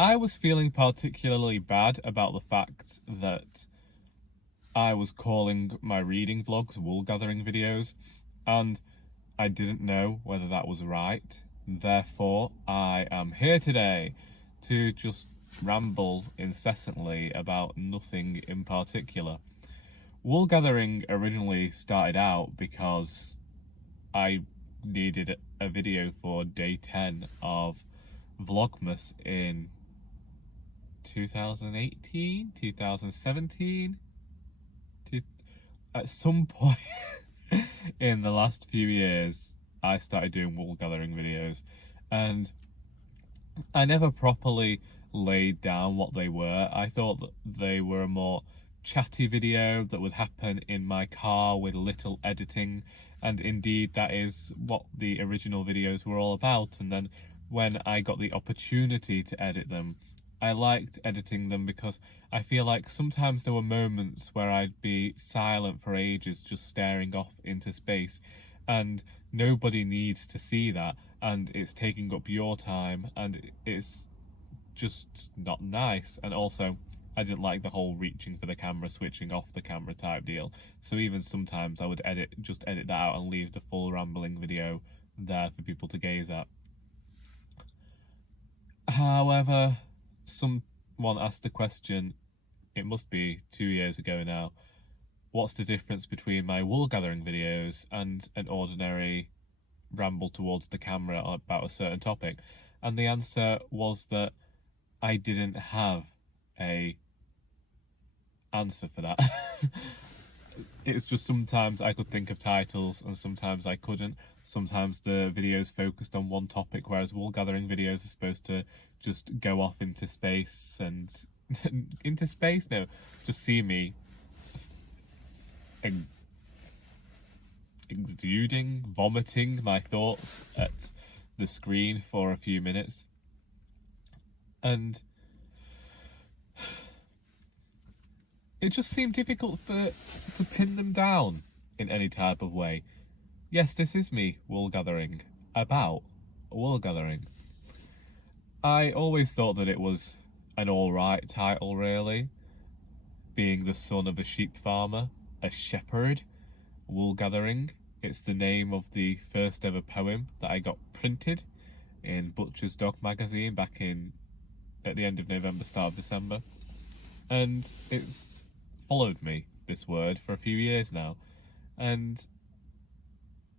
I was feeling particularly bad about the fact that I was calling my reading vlogs Woolgathering videos, and I didn't know whether that was right. Therefore, I am here today to just ramble incessantly about nothing in particular. Woolgathering originally started out because I needed a video for day 10 of Vlogmas in 2018, 2017. At some point in the last few years, I started doing Woolgathering videos, and I never properly laid down what they were. I thought that they were a more chatty video that would happen in my car with little editing, and indeed that is what the original videos were all about. And then when I got the opportunity to edit them, I liked editing them because I feel like sometimes there were moments where I'd be silent for ages just staring off into space, and nobody needs to see that, and it's taking up your time, and it's just not nice. And also, I didn't like the whole reaching for the camera, switching off the camera type deal. So even sometimes I would just edit that out and leave the full rambling video there for people to gaze at. However, someone asked the question, it must be 2 years ago now, what's the difference between my Woolgathering videos and an ordinary ramble towards the camera about a certain topic? And the answer was that I didn't have a answer for that. It's just sometimes I could think of titles and sometimes I couldn't. Sometimes the videos focused on one topic, whereas Woolgathering videos are supposed to just go off into space and into space? No, just see me exuding, vomiting my thoughts at the screen for a few minutes. And it just seemed difficult to pin them down in any type of way. Yes, this is me woolgathering about woolgathering. I always thought that it was an alright title, really. Being the son of a sheep farmer, a shepherd, woolgathering. It's the name of the first ever poem that I got printed in Butcher's Dog magazine back at the end of November, start of December. And it's followed me, this word, for a few years now. And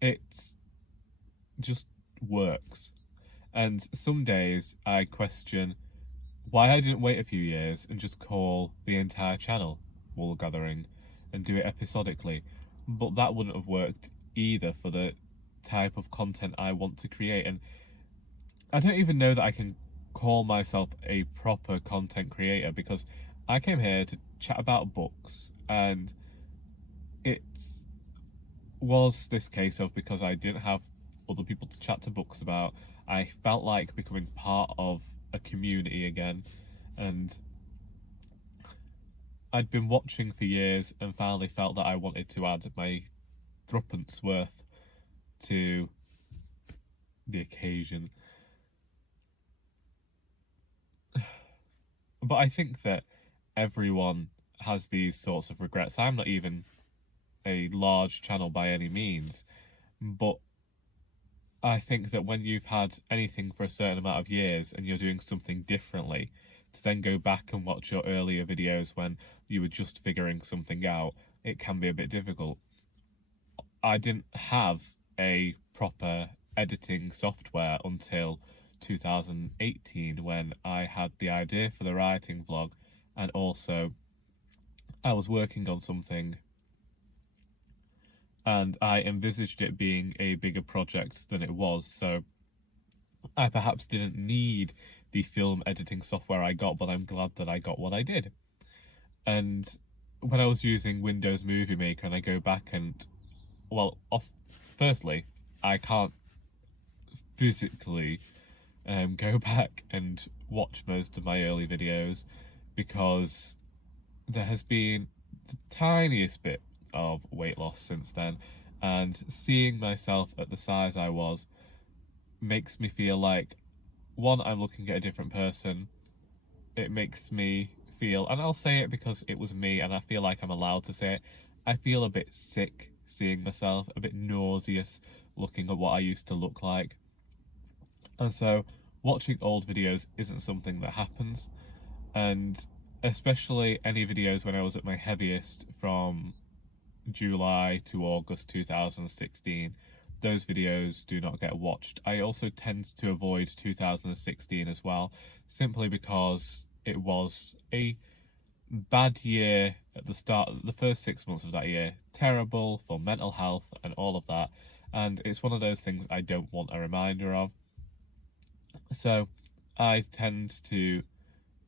it just works. And some days I question why I didn't wait a few years and just call the entire channel Woolgathering and do it episodically. But that wouldn't have worked either for the type of content I want to create. And I don't even know that I can call myself a proper content creator, because I came here to chat about books, and it was this case of, because I didn't have other people to chat to books about, I felt like becoming part of a community again. And I'd been watching for years and finally felt that I wanted to add my threepence worth to the occasion. But I think that everyone has these sorts of regrets. I'm not even a large channel by any means, but I think that when you've had anything for a certain amount of years and you're doing something differently, to then go back and watch your earlier videos when you were just figuring something out, it can be a bit difficult. I didn't have a proper editing software until 2018, when I had the idea for the writing vlog, and also I was working on something and I envisaged it being a bigger project than it was, so I perhaps didn't need the film editing software I got, but I'm glad that I got what I did. And when I was using Windows Movie Maker and I go back and, firstly, I can't physically go back and watch most of my early videos because there has been the tiniest bit of weight loss since then, and seeing myself at the size I was makes me feel like, one, I'm looking at a different person, it makes me feel, and I'll say it because it was me and I feel like I'm allowed to say it, I feel a bit sick seeing myself, a bit nauseous looking at what I used to look like. And so watching old videos isn't something that happens, and especially any videos when I was at my heaviest from July to August 2016, those videos do not get watched. I also tend to avoid 2016 as well, simply because it was a bad year at the start. The first 6 months of that year, terrible for mental health and all of that, and it's one of those things I don't want a reminder of. So I tend to,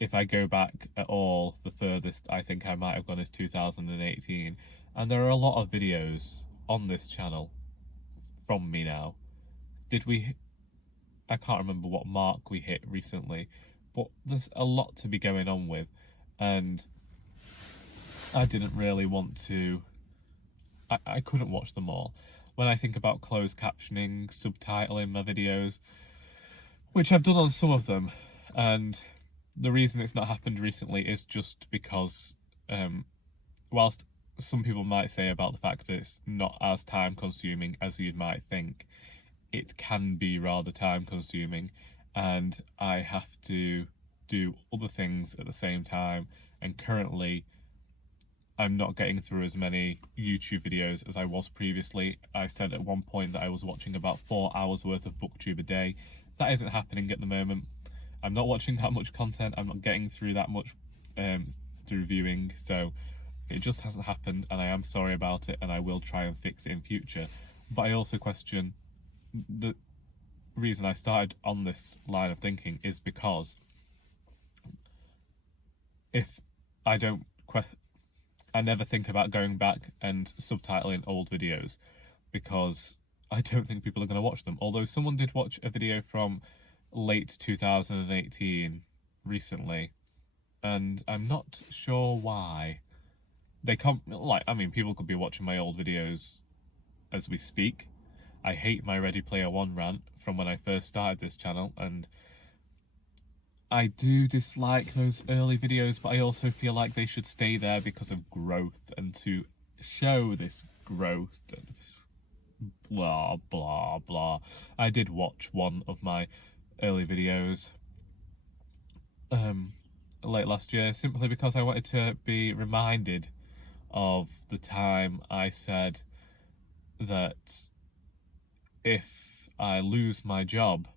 if I go back at all, the furthest I think I might have gone is 2018, and there are a lot of videos on this channel from me now. I can't remember what mark we hit recently, but there's a lot to be going on with, and I didn't really want to, I couldn't watch them all. When I think about closed captioning, subtitling my videos, which I've done on some of them, and the reason it's not happened recently is just because, whilst some people might say about the fact that it's not as time consuming as you might think, it can be rather time consuming, and I have to do other things at the same time, and currently I'm not getting through as many YouTube videos as I was previously. I said at one point that I was watching about 4 hours worth of booktube a day. That isn't happening at the moment. I'm not watching that much content, I'm not getting through that much through viewing, so it just hasn't happened, and I am sorry about it, and I will try and fix it in future. But I also question, the reason I started on this line of thinking is because if I don't I never think about going back and subtitling old videos, because I don't think people are going to watch them. Although someone did watch a video from late 2018 recently, and I'm not sure why. They can't, like, I mean, people could be watching my old videos as we speak. I hate my Ready Player One rant from when I first started this channel, and I do dislike those early videos, but I also feel like they should stay there because of growth, and to show this growth and blah blah blah. I did watch one of my early videos late last year, simply because I wanted to be reminded of the time I said that if I lose my job,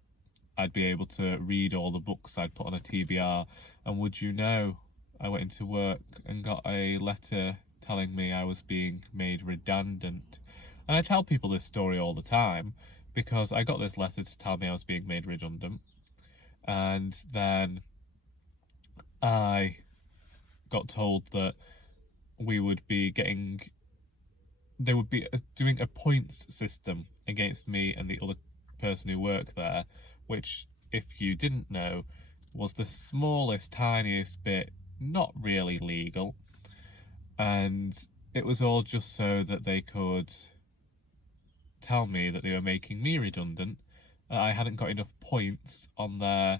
I'd be able to read all the books I'd put on a TBR. And would you know, I went into work and got a letter telling me I was being made redundant. And I tell people this story all the time because I got this letter to tell me I was being made redundant, and then I got told that they would be doing a points system against me and the other person who worked there, which, if you didn't know, was the smallest, tiniest bit not really legal, and it was all just so that they could tell me that they were making me redundant, that I hadn't got enough points on their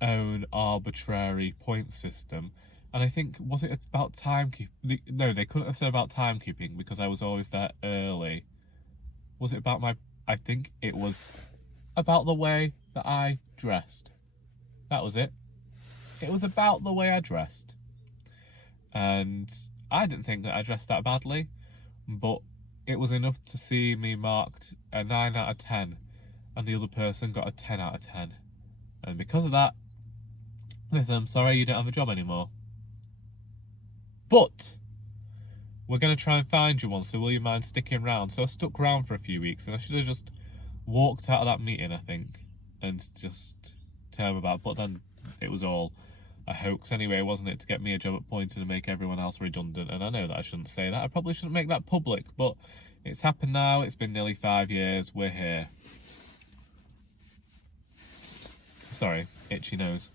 own arbitrary point system. And I think, was it about timekeeping? No, they couldn't have said about timekeeping because I was always there early. Was it about I think it was about the way that I dressed. That was it. It was about the way I dressed. And I didn't think that I dressed that badly, but it was enough to see me marked a 9 out of 10, and the other person got a 10 out of 10. And because of that, they said, I'm sorry, you don't have a job anymore. But we're going to try and find you one, so will you mind sticking around? So I stuck around for a few weeks, and I should have just walked out of that meeting, I think, and just tell them about it. But then it was all a hoax anyway, wasn't it, to get me a job at Poynton and make everyone else redundant? And I know that I shouldn't say that. I probably shouldn't make that public, but it's happened now. It's been nearly 5 years. We're here. Sorry, itchy nose.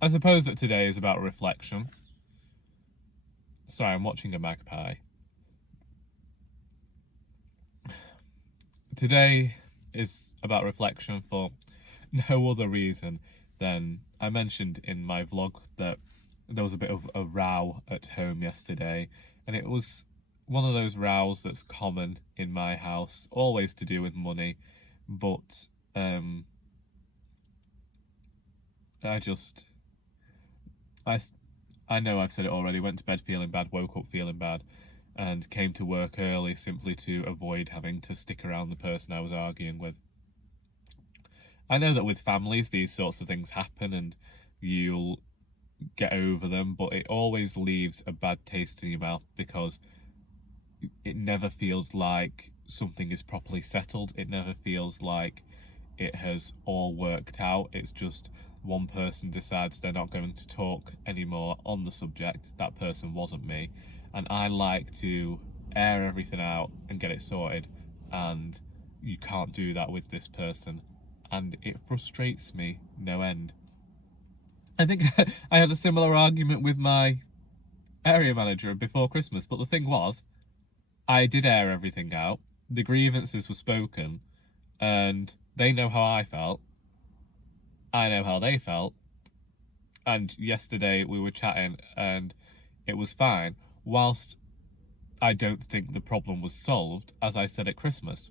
I suppose that today is about reflection. Sorry, I'm watching a magpie. Today is about reflection for no other reason than I mentioned in my vlog that there was a bit of a row at home yesterday, and it was one of those rows that's common in my house, always to do with money, but I know I've said it already, went to bed feeling bad, woke up feeling bad, and came to work early simply to avoid having to stick around the person I was arguing with. I know that with families these sorts of things happen and you'll get over them, but it always leaves a bad taste in your mouth because it never feels like something is properly settled. It never feels like it has all worked out. It's just one person decides they're not going to talk anymore on the subject. That person wasn't me, and I like to air everything out and get it sorted, and you can't do that with this person, and it frustrates me no end. I think I had a similar argument with my area manager before Christmas, but the thing was, I did air everything out, the grievances were spoken, and they know how I felt, I know how they felt, and yesterday we were chatting and it was fine, whilst I don't think the problem was solved, as I said at Christmas.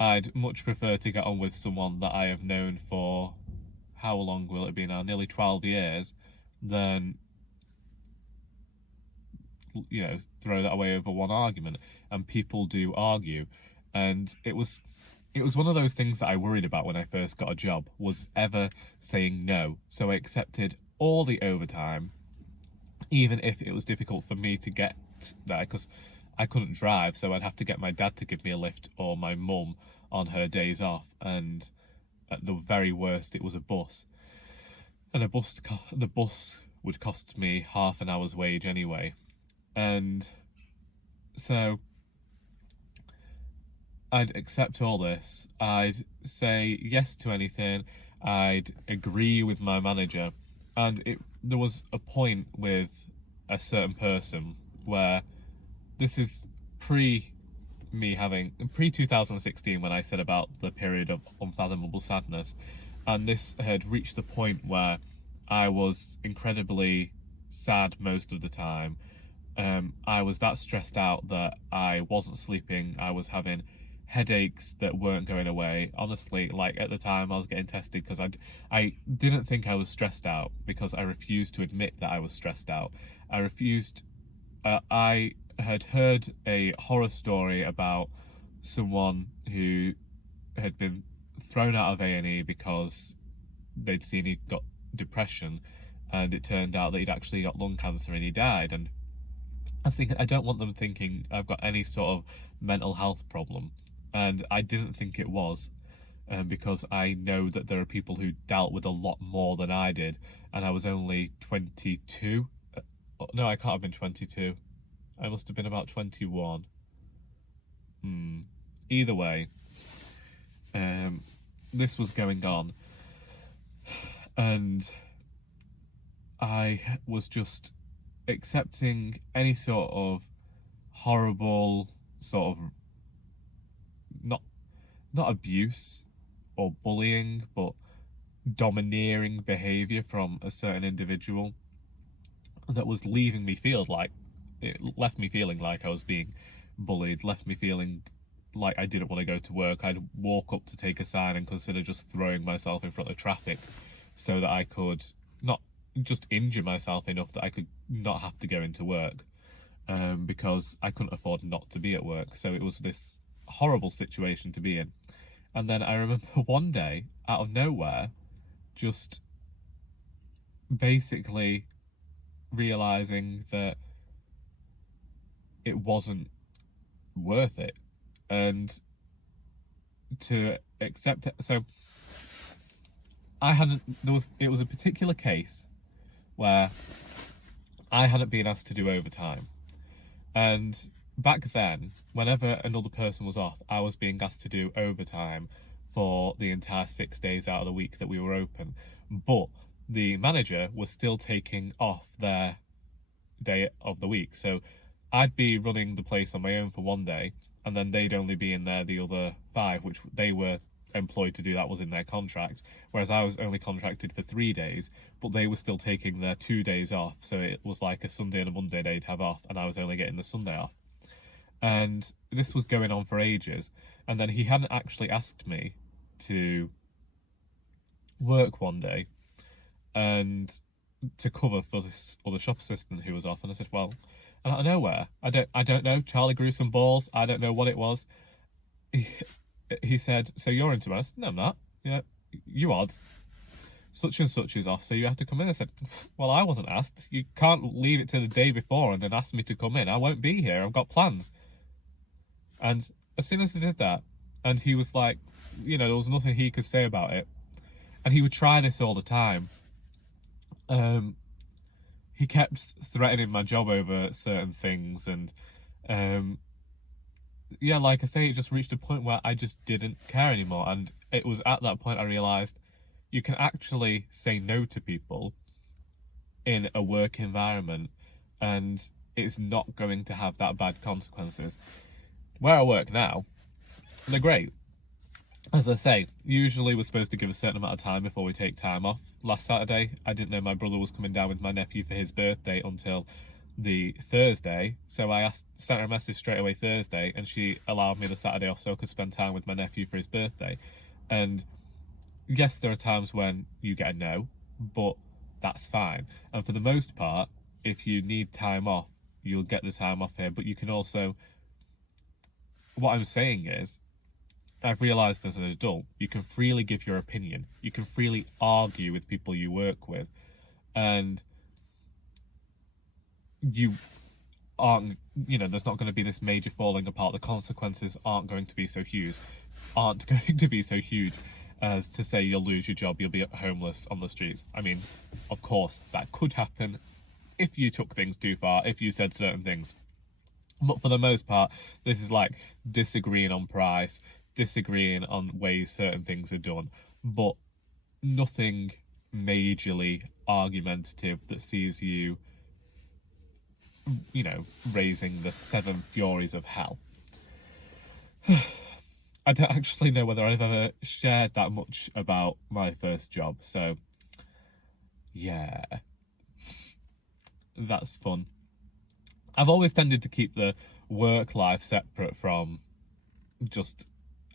I'd much prefer to get on with someone that I have known for, how long will it be now, nearly 12 years, than, you know, throw that away over one argument. And people do argue, and it was one of those things that I worried about when I first got a job, was ever saying no. So I accepted all the overtime, even if it was difficult for me to get there, because I couldn't drive, so I'd have to get my dad to give me a lift or my mum on her days off, and at the very worst it was a bus. And the bus would cost me half an hour's wage anyway. And so I'd accept all this, I'd say yes to anything, I'd agree with my manager, and there was a point with a certain person where, this is pre-2016 when I said about the period of unfathomable sadness, and this had reached the point where I was incredibly sad most of the time. I was that stressed out that I wasn't sleeping, I was having headaches that weren't going away. Honestly, like at the time I was getting tested because I didn't think I was stressed out, because I refused to admit that I was stressed out. I had heard a horror story about someone who had been thrown out of A&E because they'd seen he got depression, and it turned out that he'd actually got lung cancer and he died. And I was thinking, I don't want them thinking I've got any sort of mental health problem. And I didn't think it was, because I know that there are people who dealt with a lot more than I did, and I was only 22. No, I can't have been 22. I must have been about 21. Either way, this was going on, and I was just accepting any sort of horrible sort of not abuse or bullying, but domineering behaviour from a certain individual that was leaving me it left me feeling like I was being bullied, left me feeling like I didn't want to go to work. I'd walk up to take a sign and consider just throwing myself in front of traffic so that I could not just injure myself enough that I could not have to go into work, because I couldn't afford not to be at work. So it was this horrible situation to be in. And then I remember one day, out of nowhere, just basically realising that it wasn't worth it, and to accept it. So it was a particular case where I hadn't been asked to do overtime, and back then, whenever another person was off, I was being asked to do overtime for the entire 6 days out of the week that we were open. But the manager was still taking off their day of the week. So I'd be running the place on my own for one day, and then they'd only be in there the other 5, which they were employed to do. That was in their contract, whereas I was only contracted for 3 days, but they were still taking their 2 days off, so it was like a Sunday and a Monday they'd have off, and I was only getting the Sunday off. And this was going on for ages, and then he hadn't actually asked me to work one day and to cover for this other shop assistant who was off. And I said, well, and out of nowhere, I don't know, Charlie grew some balls, I don't know what it was. He said, so you're into it? I said, no, I'm not. Yeah, you odd. Such and such is off, so you have to come in. I said, well, I wasn't asked. You can't leave it to the day before and then ask me to come in. I won't be here. I've got plans. And as soon as I did that, and he was like, you know, there was nothing he could say about it. And he would try this all the time. He kept threatening my job over certain things, and yeah, like I say, it just reached a point where I just didn't care anymore. And it was at that point I realised you can actually say no to people in a work environment, and it's not going to have that bad consequences. Where I work now, they're great. As I say, usually we're supposed to give a certain amount of time before we take time off. Last Saturday, I didn't know my brother was coming down with my nephew for his birthday until the Thursday, so I sent her a message straight away Thursday, and she allowed me the Saturday off so I could spend time with my nephew for his birthday. And yes, there are times when you get a no, but that's fine. And for the most part, if you need time off, you'll get the time off here. But you can also, what I'm saying is, I've realised as an adult, you can freely give your opinion. You can freely argue with people you work with, and you aren't, you know, there's not going to be this major falling apart. The consequences aren't going to be so huge as to say you'll lose your job, you'll be homeless on the streets. I mean, of course, that could happen if you took things too far, if you said certain things. But for the most part, this is like disagreeing on price, disagreeing on ways certain things are done, but nothing majorly argumentative that sees you, you know, raising the 7 furies of hell. I don't actually know whether I've ever shared that much about my first job, so yeah, that's fun. I've always tended to keep the work life separate from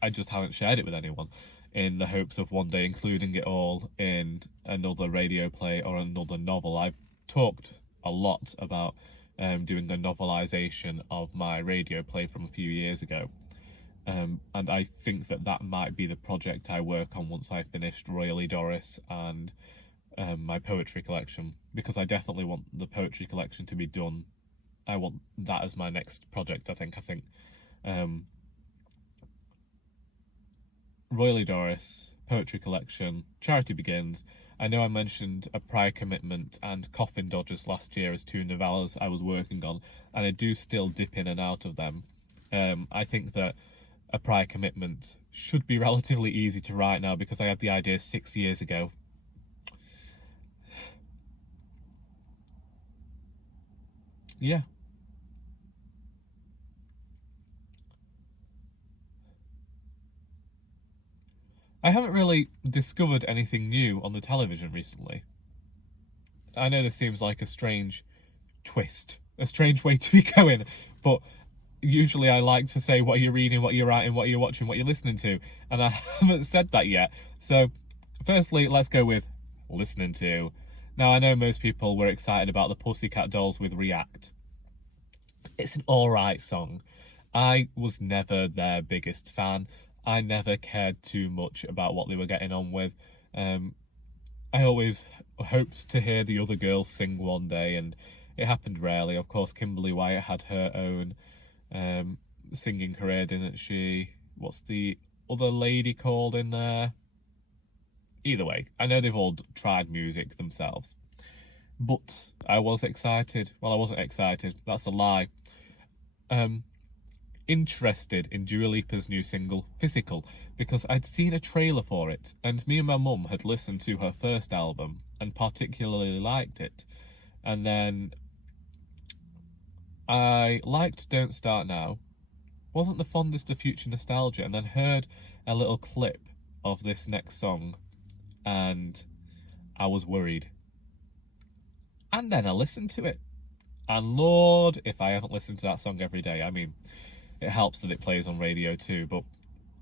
I just haven't shared it with anyone, in the hopes of one day including it all in another radio play or another novel. I've talked a lot about doing the novelisation of my radio play from a few years ago. And I think that might be the project I work on once I finished Our Doris and my poetry collection, because I definitely want the poetry collection to be done. I want that as my next project, I think. Our Doris, poetry collection, Charity Begins. I know I mentioned A Prior Commitment and Coffin Dodgers last year as 2 novellas I was working on, and I do still dip in and out of them. I think that A Prior Commitment should be relatively easy to write now, because I had the idea 6 years ago. Yeah. I haven't really discovered anything new on the television recently. I know this seems like a strange twist, a strange way to be going, but usually I like to say what you're reading, what you're writing, what you're watching, what you're listening to, and I haven't said that yet. So firstly, let's go with listening to. Now, I know most people were excited about the Pussycat Dolls with React. It's an alright song. I was never their biggest fan. I never cared too much about what they were getting on with. I always hoped to hear the other girls sing one day, and it happened rarely. Of course, Kimberly Wyatt had her own singing career, didn't she? What's the other lady called in there? Either way, I know they've all tried music themselves. But I was excited. Well, I wasn't excited. That's a lie. Interested in Dua Lipa's new single, Physical, because I'd seen a trailer for it, and me and my mum had listened to her first album and particularly liked it. And then I liked Don't Start Now, wasn't the fondest of future nostalgia, and then heard a little clip of this next song, and I was worried. And then I listened to it, and Lord, if I haven't listened to that song every day. I mean, it helps that it plays on radio too, but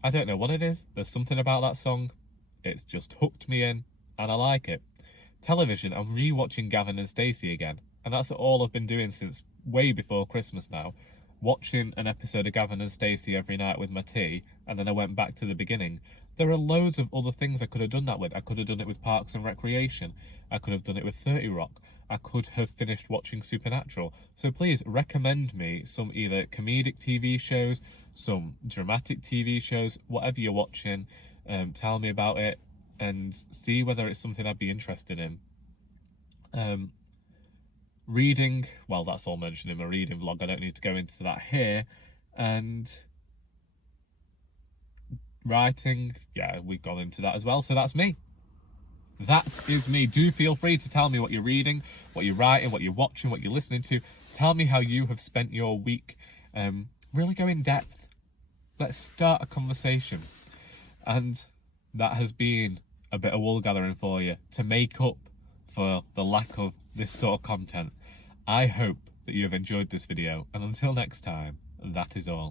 I don't know what it is. There's something about that song. It's just hooked me in, and I like it. Television, I'm re-watching Gavin and Stacey again, and that's all I've been doing since way before Christmas now. Watching an episode of Gavin and Stacey every night with my tea, and then I went back to the beginning. There are loads of other things I could have done that with. I could have done it with Parks and Recreation. I could have done it with 30 Rock. I could have finished watching Supernatural. So please recommend me some either comedic TV shows, some dramatic TV shows, whatever you're watching. Tell me about it and see whether it's something I'd be interested in. Reading, well, that's all mentioned in my reading vlog. I don't need to go into that here. And writing, yeah, we've gone into that as well. So that's me. That is me. Do feel free to tell me what you're reading, what you're writing, what you're watching, what you're listening to. Tell me how you have spent your week. Really go in depth. Let's start a conversation. And that has been a bit of wool gathering for you to make up for the lack of this sort of content. I hope that you have enjoyed this video, and until next time, that is all.